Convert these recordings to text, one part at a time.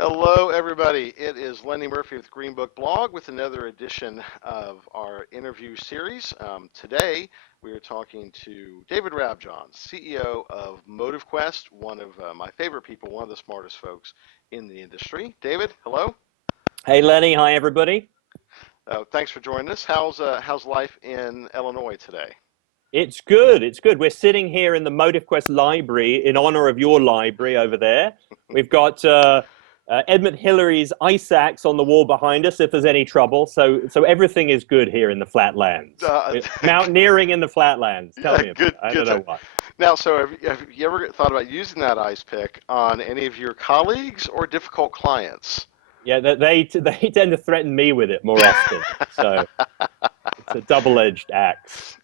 Hello, everybody. It is Lenny Murphy with Green Book Blog with another edition of our interview series. Today, we are talking to David Rabjohns, CEO of MotiveQuest, one of my favorite people, one of the smartest folks in the industry. David, hello. Hey Lenny, hi everybody. Thanks for joining us. How's life in Illinois today? It's good, it's good. We're sitting here in the MotiveQuest library in honor of your library over there. We've got Edmund Hillary's ice axe on the wall behind us if there's any trouble. So everything is good here in the flatlands. Uh, Mountaineering in the flatlands. Tell yeah, me about good, it. I good. don't know why. Now, so have you ever thought about using that ice pick on any of your colleagues or difficult clients? Yeah, they tend to threaten me with it more often. So it's a double-edged axe.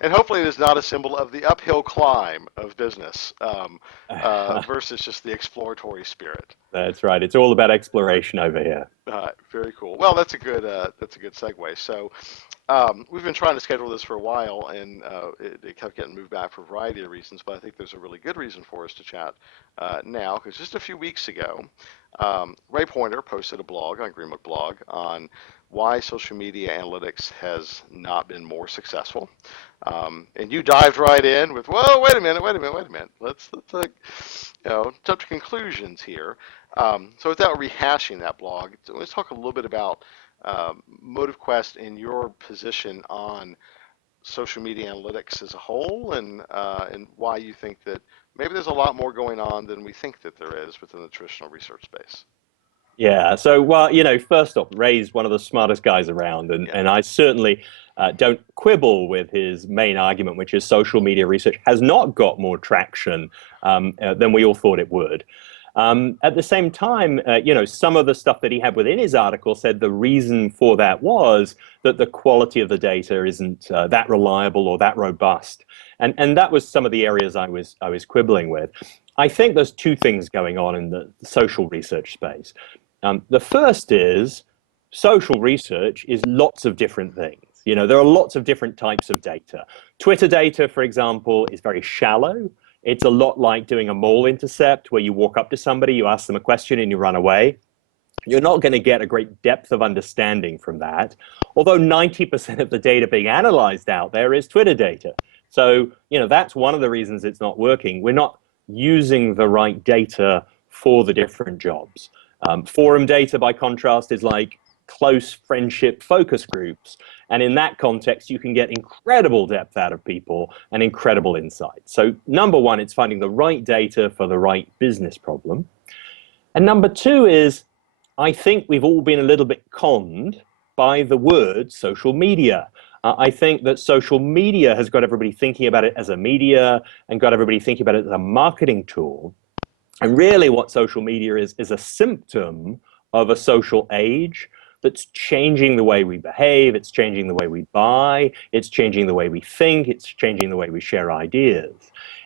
And hopefully it is not a symbol of the uphill climb of business versus just the exploratory spirit. That's right. It's all about exploration over here. Very cool. Well, that's a good segue. So we've been trying to schedule this for a while, and it kept getting moved back for a variety of reasons. But I think there's a really good reason for us to chat now, because just a few weeks ago, Ray Pointer posted a blog on Greenbook Blog on why social media analytics has not been more successful. And you dived right in with, whoa, wait a minute, wait a minute, wait a minute. Let's jump to conclusions here. So without rehashing that blog, let's talk a little bit about MotiveQuest and your position on social media analytics as a whole, and why you think that maybe there's a lot more going on than we think that there is within the traditional research space. Yeah. So, well, first off, Ray's one of the smartest guys around, and, Yeah. and I certainly don't quibble with his main argument, which is social media research has not got more traction than we all thought it would. At the same time, some of the stuff that he had within his article said the reason for that was that the quality of the data isn't that reliable or that robust, and that was some of the areas I was quibbling with. I think there's two things going on in the social research space. The first is social research is lots of different things. There are lots of different types of data. Twitter data, for example, is very shallow. It's a lot like doing a mole intercept where you walk up to somebody, you ask them a question, and you run away. You're not going to get a great depth of understanding from that. Although 90% of the data being analyzed out there is Twitter data. So, that's one of the reasons it's not working. We're not using the right data for the different jobs. Forum data, by contrast, is like close friendship focus groups. And in that context, you can get incredible depth out of people and incredible insight. So number one, it's finding the right data for the right business problem. And number two is, I think we've all been a little bit conned by the word social media. I think that social media has got everybody thinking about it as a media and got everybody thinking about it as a marketing tool. And really what social media is a symptom of a social age that's changing the way we behave, it's changing the way we buy, it's changing the way we think, it's changing the way we share ideas.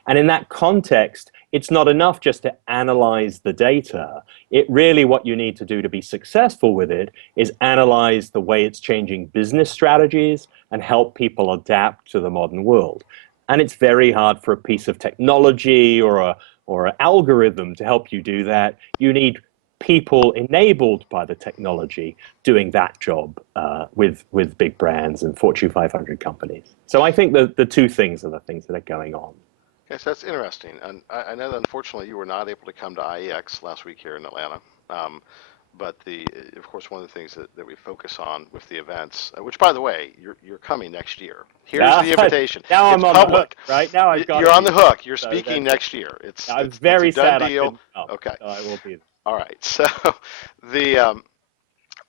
And in that context, it's not enough just to analyze the data. What you need to do to be successful with it is analyze the way it's changing business strategies and help people adapt to the modern world. And it's very hard for a piece of technology or an algorithm to help you do that. You need people enabled by the technology doing that job with big brands and Fortune 500 companies. So I think the two things are the things that are going on. Yes, that's interesting. And I know that unfortunately you were not able to come to IEX last week here in Atlanta. But of course, one of the things that we focus on with the events, which by the way, you're coming next year. Here's the invitation. Now It's I'm on public. the hook, right? Now I've got You're to on be the hook. You're there. speaking next year. I'm It's a very done sad I deal. couldn't come. Okay. So I will be there. All right. So the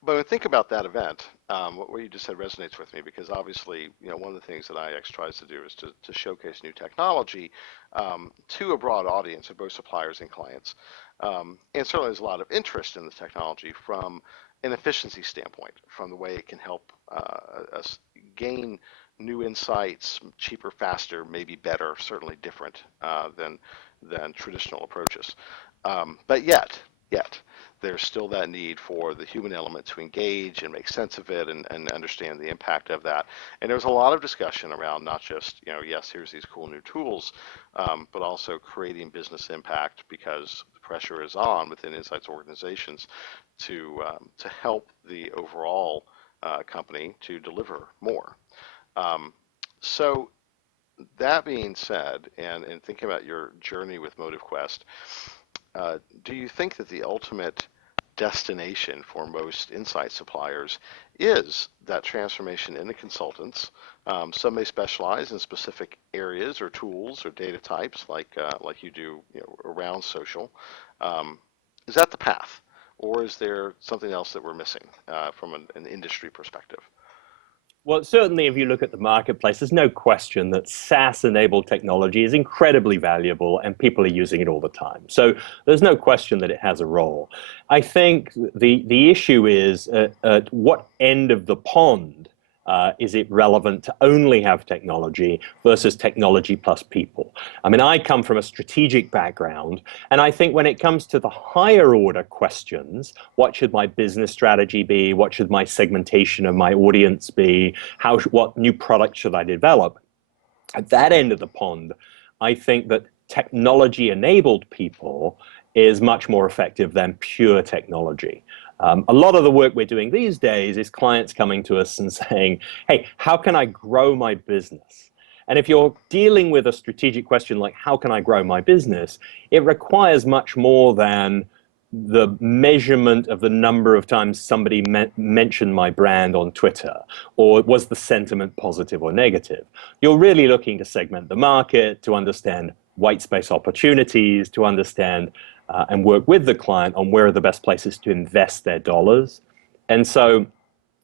but when I think about that event, what you just said resonates with me because obviously, one of the things that IX tries to do is to showcase new technology to a broad audience of both suppliers and clients. And certainly there's a lot of interest in the technology from an efficiency standpoint, from the way it can help us gain new insights, cheaper, faster, maybe better, certainly different than traditional approaches. But yet, there's still that need for the human element to engage and make sense of it and understand the impact of that. And there's a lot of discussion around not just, yes, here's these cool new tools, but also creating business impact because the pressure is on within insights organizations to help the overall company to deliver more. Um, so that being said, and thinking about your journey with MotiveQuest, do you think that the ultimate destination for most insight suppliers is that transformation into consultants? Some may specialize in specific areas or tools or data types, like you do, around social. Um, is that the path, or is there something else that we're missing from an industry perspective? Well, certainly, if you look at the marketplace, there's no question that SaaS-enabled technology is incredibly valuable and people are using it all the time. So there's no question that it has a role. I think the issue is at what end of the pond is it relevant to only have technology versus technology plus people? I mean, I come from a strategic background, and I think when it comes to the higher order questions, what should my business strategy be? What should my segmentation of my audience be? What new product should I develop? At that end of the pond, I think that technology-enabled people is much more effective than pure technology. A lot of the work we're doing these days is clients coming to us and saying, hey, how can I grow my business? And if you're dealing with a strategic question like, how can I grow my business? It requires much more than the measurement of the number of times somebody mentioned my brand on Twitter, or was the sentiment positive or negative. You're really looking to segment the market, to understand white space opportunities, to understand and work with the client on where are the best places to invest their dollars. And so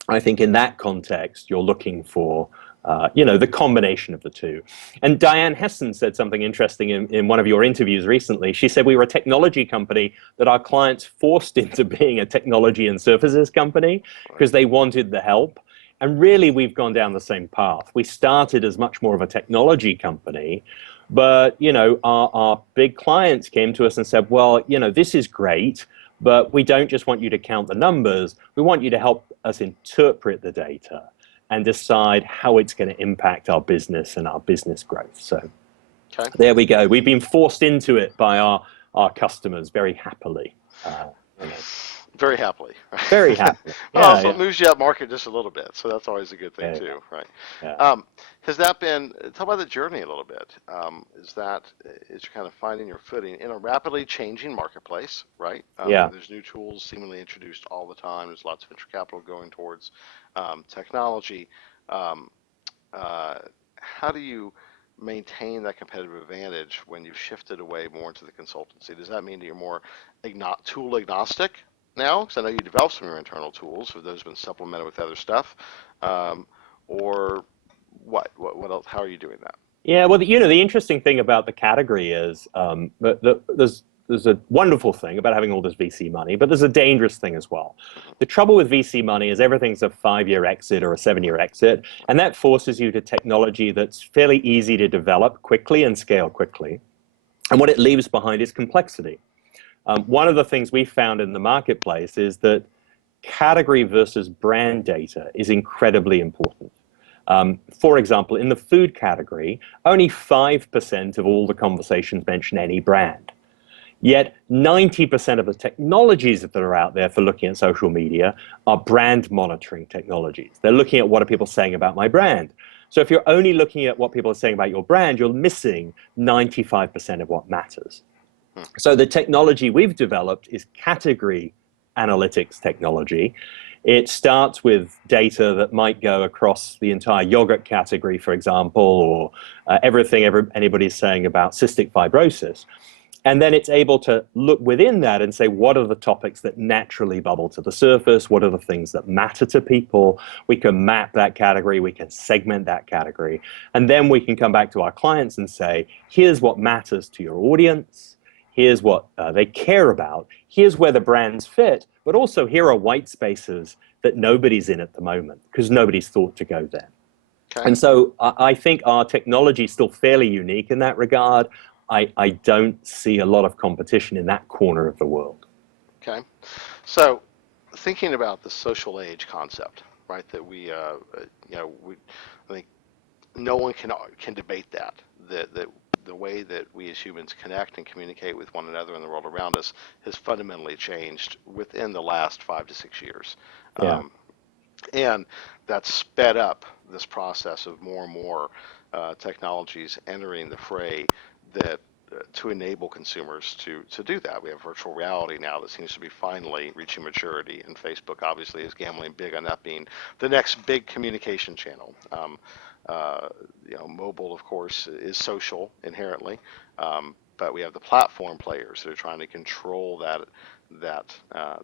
I think in that context, you're looking for the combination of the two. And Diane Hessen said something interesting in one of your interviews recently. She said we were a technology company that our clients forced into being a technology and services company because they wanted the help. And really, we've gone down the same path. We started as much more of a technology company, but our big clients came to us and said, well, this is great, but we don't just want you to count the numbers. We want you to help us interpret the data and decide how it's going to impact our business and our business growth. So Okay. there we go. We've been forced into it by our customers very happily. Very happily. Very happily. Well, Yeah, so yeah. it moves you up market just a little bit, so that's always a good thing Yeah, too, right? yeah. Has that been, talk about the journey a little bit. Is you kind of finding your footing in a rapidly changing marketplace, right? Yeah. There's new tools seemingly introduced all the time. There's lots of venture capital going towards technology. Um, how do you maintain that competitive advantage when you've shifted away more into the consultancy? Does that mean that you're more tool agnostic now? Because I know you developed some of your internal tools. Have those been supplemented with other stuff? Or what else? How are you doing that? Yeah, well, the interesting thing about the category is there's a wonderful thing about having all this VC money, but there's a dangerous thing as well. The trouble with VC money is everything's a 5-year exit or a 7-year exit, and that forces you to technology that's fairly easy to develop quickly and scale quickly. And what it leaves behind is complexity. One of the things we found in the marketplace is that category versus brand data is incredibly important. For example, in the food category, only 5% of all the conversations mention any brand. Yet 90% of the technologies that are out there for looking at social media are brand monitoring technologies. They're looking at what are people saying about my brand. So if you're only looking at what people are saying about your brand, you're missing 95% of what matters. So the technology we've developed is category analytics technology. It starts with data that might go across the entire yogurt category, for example, or everything anybody's saying about cystic fibrosis. And then it's able to look within that and say, what are the topics that naturally bubble to the surface? What are the things that matter to people? We can map that category. We can segment that category. And then we can come back to our clients and say, here's what matters to your audience. Here's what they care about. Here's where the brands fit. But also here are white spaces that nobody's in at the moment because nobody's thought to go there. Okay. And so I think our technology is still fairly unique in that regard. I don't see a lot of competition in that corner of the world. Okay. So thinking about the social age concept, right? That I think no one can debate that the way that we as humans connect and communicate with one another and the world around us has fundamentally changed within the last 5 to 6 years. Yeah. Um, and that's sped up this process of more and more technologies entering the fray that to enable consumers to do that. We have virtual reality now that seems to be finally reaching maturity, and Facebook obviously is gambling big on that being the next big communication channel. Mobile, of course, is social inherently, but we have the platform players that are trying to control that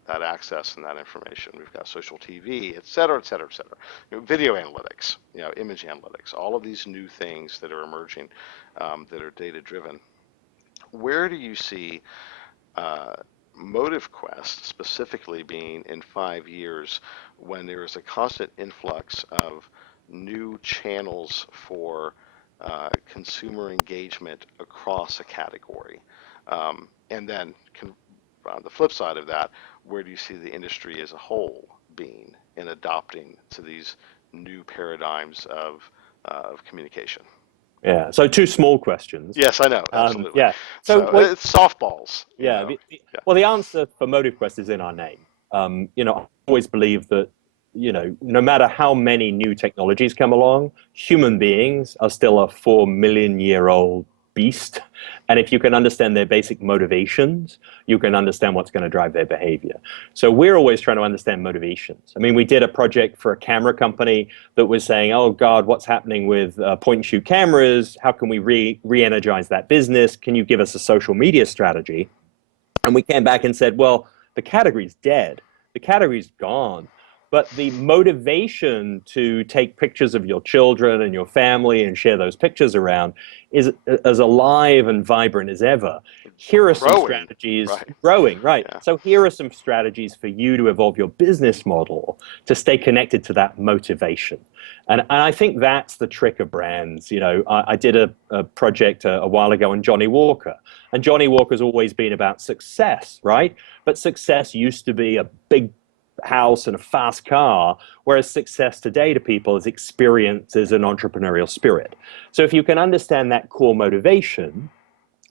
access and that information. We've got social TV, et cetera, et cetera, et cetera. Video analytics, image analytics, all of these new things that are emerging that are data driven. Where do you see uh, MotiveQuest specifically being in 5 years when there is a constant influx of new channels for consumer engagement across a category? And then on the flip side of that, where do you see the industry as a whole being in adopting to these new paradigms of communication? Yeah. So two small questions. Yes, I know, absolutely. Yeah. So So what? it's softballs, Yeah. Yeah. Well, the answer for MotiveQuest is in our name. I always believe that, no matter how many new technologies come along, human beings are still a 4 million-year-old beast. And if you can understand their basic motivations, you can understand what's going to drive their behavior. So we're always trying to understand motivations. I mean, we did a project for a camera company that was saying, oh, God, what's happening with point and shoot cameras? How can we re-energize that business? Can you give us a social media strategy? And we came back and said, well, the category's dead. The category's gone. But the motivation to take pictures of your children and your family and share those pictures around is as alive and vibrant as ever. Here are some Growing, strategies, right? growing, right? Yeah. So here are some strategies for you to evolve your business model to stay connected to that motivation. And I think that's the trick of brands. I did a project a while ago on Johnny Walker. And Johnny Walker's always been about success, right? But success used to be a big house and a fast car, whereas success today to people is experiences and entrepreneurial spirit. So if you can understand that core motivation,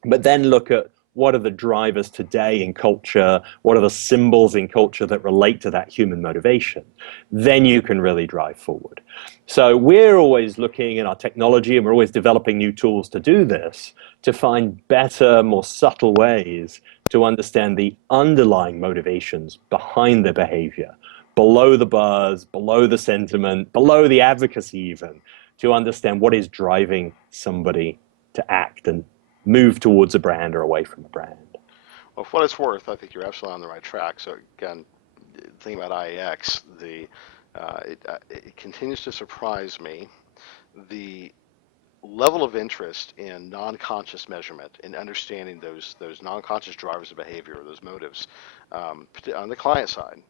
but then look at what are the drivers today in culture, what are the symbols in culture that relate to that human motivation, then you can really drive forward. So we're always looking in our technology and we're always developing new tools to do this, to find better, more subtle ways to understand the underlying motivations behind their behavior, below the buzz, below the sentiment, below the advocacy even, to understand what is driving somebody to act and move towards a brand or away from a brand. Well, for what it's worth, I think you're absolutely on the right track. So again, thinking about IEX, it continues to surprise me the level of interest in non-conscious measurement, in understanding those non-conscious drivers of behavior, those motives, on the client side.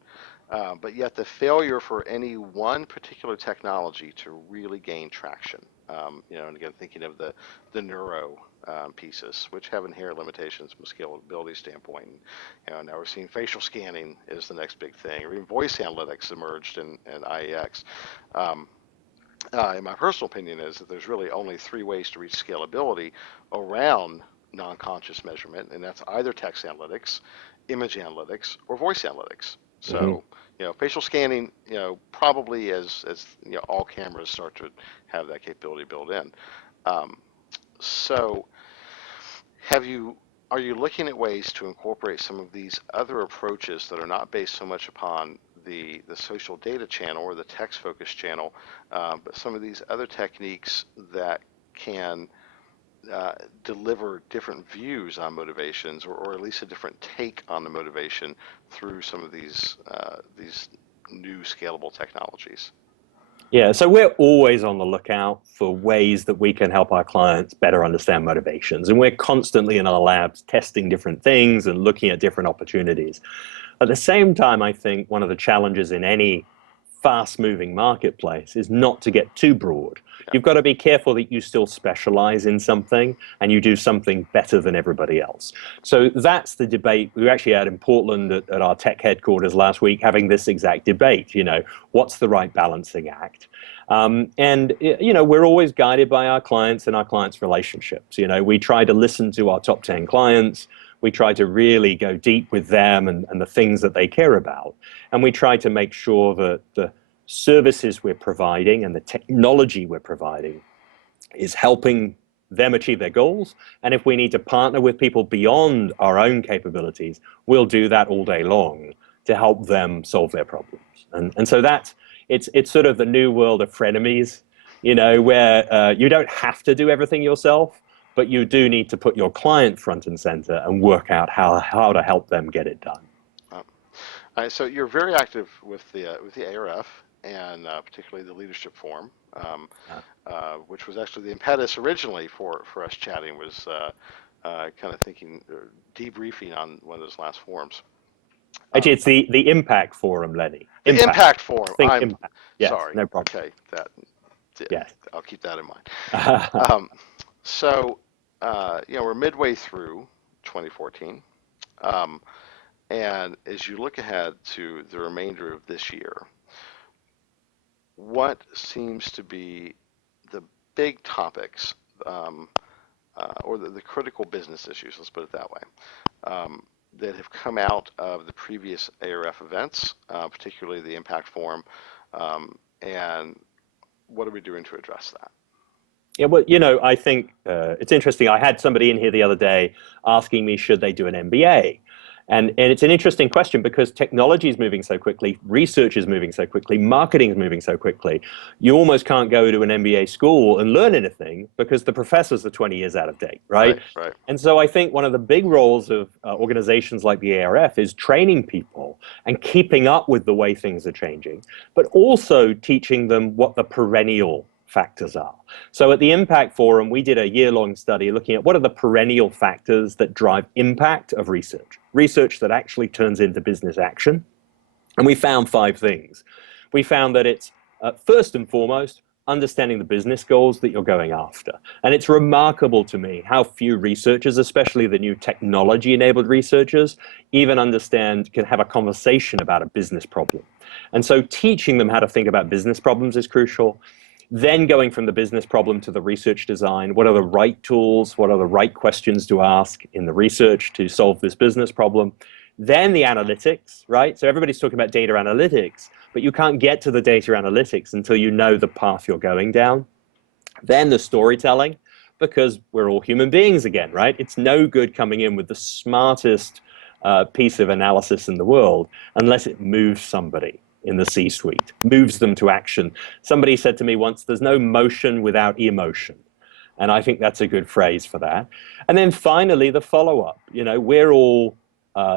But yet the failure for any one particular technology to really gain traction. And again, thinking of the neuro pieces, which have inherent limitations from a scalability standpoint. Now we're seeing facial scanning is the next big thing, or even voice analytics emerged in IEX. And my personal opinion is that there's really only three ways to reach scalability around non-conscious measurement, and that's either text analytics, image analytics, or voice analytics. Mm-hmm. So, facial scanning, probably as all cameras start to have that capability built in. Um, so, are you looking at ways to incorporate some of these other approaches that are not based so much upon the social data channel or the text focused channel, but some of these other techniques that can deliver different views on motivations, or at least a different take on the motivation through some of these new scalable technologies? Yeah, so we're always on the lookout for ways that we can help our clients better understand motivations. And we're constantly in our labs testing different things and looking at different opportunities. At the same time, I think one of the challenges in any fast-moving marketplace is not to get too broad. Yeah. You've got to be careful that you still specialize in something and you do something better than everybody else. So that's the debate. We were actually out in Portland at our tech headquarters last week having this exact debate, what's the right balancing act? And we're always guided by our clients and our clients' relationships. We try to listen to our top 10 clients. We try to really go deep with them and the things that they care about. And we try to make sure that the services we're providing and the technology we're providing is helping them achieve their goals. And if we need to partner with people beyond our own capabilities, we'll do that all day long to help them solve their problems. And so it's sort of the new world of frenemies, where you don't have to do everything yourself, but you do need to put your client front and center and work out how to help them get it done. So you're very active with the ARF and particularly the Leadership Forum, which was actually the impetus originally for us chatting, was kind of thinking, debriefing on one of those last forums. Actually, it's the Impact Forum, Lenny. The Impact Forum. Think I'm impact. Yes, sorry. no problem. Okay, Yes. I'll keep that in mind. So, we're midway through 2014. And as you look ahead to the remainder of this year, what seems to be the big topics, or the critical business issues, let's put it that way, that have come out of the previous ARF events, particularly the Impact Forum, and what are we doing to address that? Yeah, well, I think it's interesting. I had somebody in here the other day asking me, should they do an MBA? And it's an interesting question because technology is moving so quickly, research is moving so quickly, marketing is moving so quickly. You almost can't go to an MBA school and learn anything because the professors are 20 years out of date, right? Right. And so I think one of the big roles of organizations like the ARF is training people and keeping up with the way things are changing, but also teaching them what the perennial factors are. So at the Impact Forum, we did a year-long study looking at what are the perennial factors that drive impact of research that actually turns into business action. And we found 5 things. We found that it's first and foremost, understanding the business goals that you're going after. And it's remarkable to me how few researchers, especially the new technology-enabled researchers, even can have a conversation about a business problem. And so teaching them how to think about business problems is crucial. Then going from the business problem to the research design, what are the right tools, what are the right questions to ask in the research to solve this business problem? Then the analytics, right? So everybody's talking about data analytics, but you can't get to the data analytics until you know the path you're going down. Then the storytelling, because we're all human beings again, right? It's no good coming in with the smartest piece of analysis in the world unless it moves somebody in the C-suite, moves them to action. Somebody said to me once, there's no motion without emotion. And I think that's a good phrase for that. And then finally, the follow-up. We're all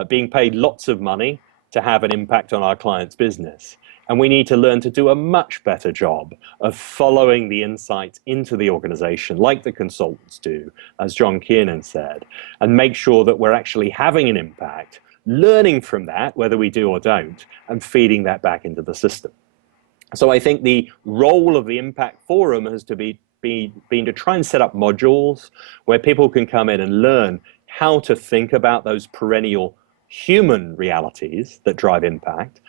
being paid lots of money to have an impact on our client's business. And we need to learn to do a much better job of following the insights into the organization, like the consultants do, as John Kiernan said, and make sure that we're actually having an impact, learning from that, whether we do or don't, and feeding that back into the system. So I think the role of the Impact Forum has to been to try and set up modules where people can come in and learn how to think about those perennial human realities that drive impact,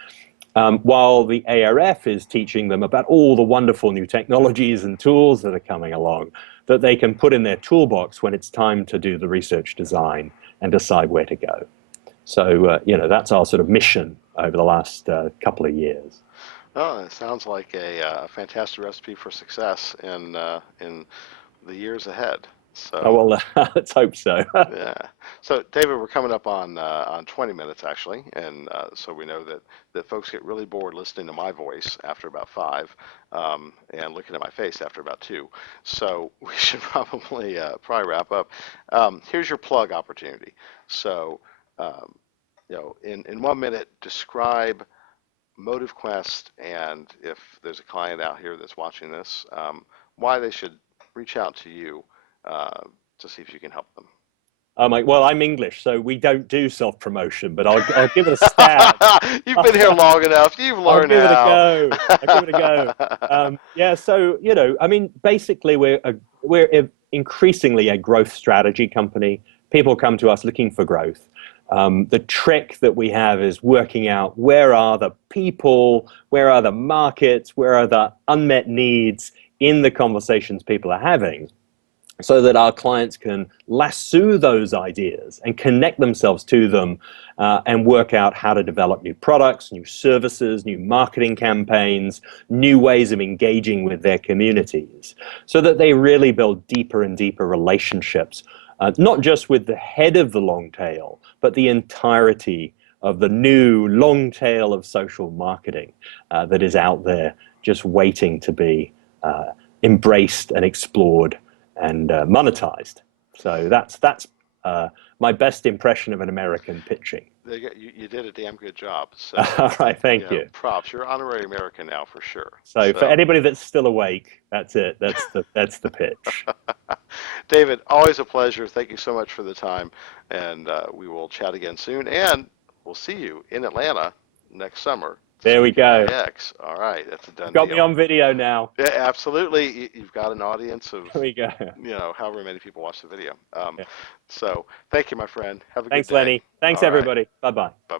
while the ARF is teaching them about all the wonderful new technologies and tools that are coming along that they can put in their toolbox when it's time to do the research design and decide where to go. So, that's our sort of mission over the last couple of years. Oh, it sounds like a fantastic recipe for success in the years ahead. So, oh, well, let's hope so. yeah. So, David, we're coming up on 20 minutes actually, and so we know that folks get really bored listening to my voice after about 5, and looking at my face after about 2. So we should probably wrap up. Here's your plug opportunity. So, in 1 minute, describe MotiveQuest, and if there's a client out here that's watching this, why they should reach out to you to see if you can help them. I'm like, well, I'm English, so we don't do self-promotion, but I'll give it a stab. You've been here long enough. You've I'll learned give it a how. go. I'll give it a go. Yeah, so I mean, basically, we're increasingly a growth strategy company. People come to us looking for growth. The trick that we have is working out where are the people, where are the markets, where are the unmet needs in the conversations people are having, so that our clients can lasso those ideas and connect themselves to them, and work out how to develop new products, new services, new marketing campaigns, new ways of engaging with their communities, so that they really build deeper and deeper relationships, not just with the head of the long tail, but the entirety of the new long tail of social marketing that is out there just waiting to be embraced and explored and monetized. So that's my best impression of an American pitching. You did a damn good job. All So, right, thank you. props. You're honorary American now for sure. So for So, anybody that's still awake, that's it. That's the pitch. David, always a pleasure. Thank you so much for the time, and we will chat again soon. And we'll see you in Atlanta next summer to There we speak at go. IX. All right, that's a done Got me deal. on video now. Yeah, absolutely. You've got an audience of, There we go. however many people watch the video. Yeah. So thank you, my friend. Have a good Thanks, day. Lenny. Thanks, All right. everybody. Bye bye. Bye.